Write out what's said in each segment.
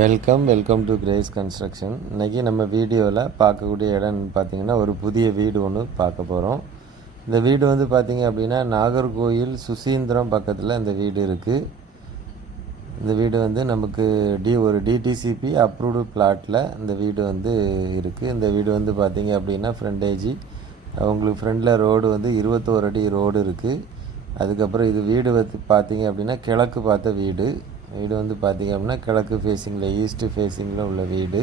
Welcome to grace construction. இன்றைக்கி நம்ம வீடியோவில் பார்க்கக்கூடிய இடம்னு பார்த்திங்கன்னா ஒரு புதிய வீடு ஒன்று பார்க்க போகிறோம். இந்த வீடு வந்து பார்த்திங்க அப்படின்னா நாகர்கோயில் சுசீந்திரம் பக்கத்தில் இந்த வீடு இருக்குது. இந்த வீடு வந்து நமக்கு ஒரு டிடிசிபி அப்ரூவ்டு பிளாட்டில் இந்த வீடு வந்து இருக்குது. இந்த வீடு வந்து பார்த்திங்க அப்படின்னா ஃப்ரண்டேஜி உங்களுக்கு ஃப்ரண்டில் ரோடு வந்து 21 அடி ரோடு இருக்குது. அதுக்கப்புறம் இது வீடு வந்து பார்த்திங்க அப்படின்னா கிழக்கு பார்த்த வீடு வந்து பார்த்திங்க அப்படின்னா கிழக்கு ஃபேஸிங்கில் ஈஸ்ட்டு ஃபேஸிங்கில் உள்ள வீடு.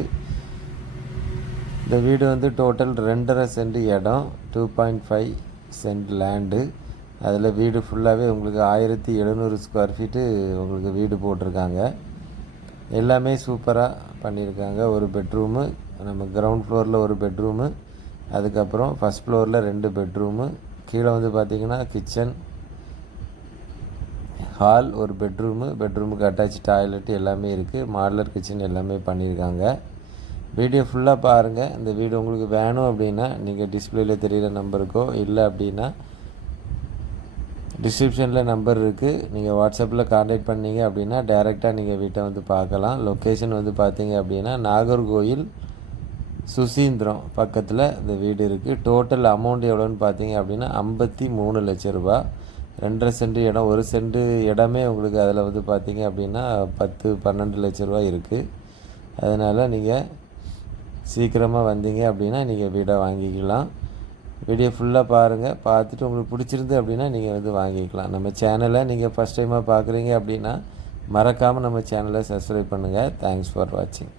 இந்த வீடு வந்து டோட்டல் 2.5 சென்ட் இடம், 2.5 சென்ட் லேண்டு. அதில் வீடு ஃபுல்லாகவே உங்களுக்கு 1700 ஸ்கொயர் ஃபீட்டு உங்களுக்கு வீடு போட்டிருக்காங்க. எல்லாமே சூப்பராக பண்ணியிருக்காங்க. ஒரு பெட்ரூமு, நம்ம கிரவுண்ட் ஃப்ளோரில் ஒரு பெட்ரூமு, அதுக்கப்புறம் ஃபஸ்ட் ஃப்ளோரில் 2 பெட்ரூமு, கீழே வந்து பார்த்திங்கன்னா கிச்சன், ஹால், ஒரு பெட்ரூமுக்கு அட்டாச் டாய்லெட் எல்லாமே இருக்குது. மாடலர் கிச்சன் எல்லாமே பண்ணியிருக்காங்க. வீடியோ ஃபுல்லாக பாருங்கள். இந்த வீடு உங்களுக்கு வேணும் அப்படின்னா நீங்கள் டிஸ்பிளேயில் தெரிகிற நம்பருக்கோ இல்லை அப்படின்னா டிஸ்கிரிப்ஷனில் நம்பர் இருக்குது, நீங்கள் வாட்ஸ்அப்பில் கான்டாக்ட் பண்ணிங்க அப்படின்னா டைரெக்டாக நீங்கள் வீட்டை வந்து பார்க்கலாம். லொக்கேஷன் வந்து பார்த்தீங்க அப்படின்னா நாகர்கோயில் சுசீந்திரம் பக்கத்தில் இந்த வீடு இருக்குது. டோட்டல் அமௌண்ட் எவ்வளோன்னு பார்த்தீங்க அப்படின்னா 53 லட்ச ரூபா. 2.5 சென்ட் இடம், 1 சென்ட் இடமே உங்களுக்கு அதில் வந்து பார்த்தீங்க அப்படின்னா 10-12 லட்ச ரூபா இருக்குது. அதனால் நீங்கள் சீக்கிரமாக வந்தீங்க அப்படின்னா நீங்கள் வீடை வாங்கிக்கலாம். வீடியோ ஃபுல்லாக பாருங்கள். பார்த்துட்டு உங்களுக்கு பிடிச்சிருந்து அப்படின்னா நீங்கள் வந்து வாங்கிக்கலாம். நம்ம சேனலை நீங்கள் ஃபஸ்ட் டைமாக பார்க்குறீங்க அப்படின்னா மறக்காமல் நம்ம சேனலை சப்ஸ்கிரைப் பண்ணுங்கள். தேங்க்ஸ் ஃபார் வாட்சிங்.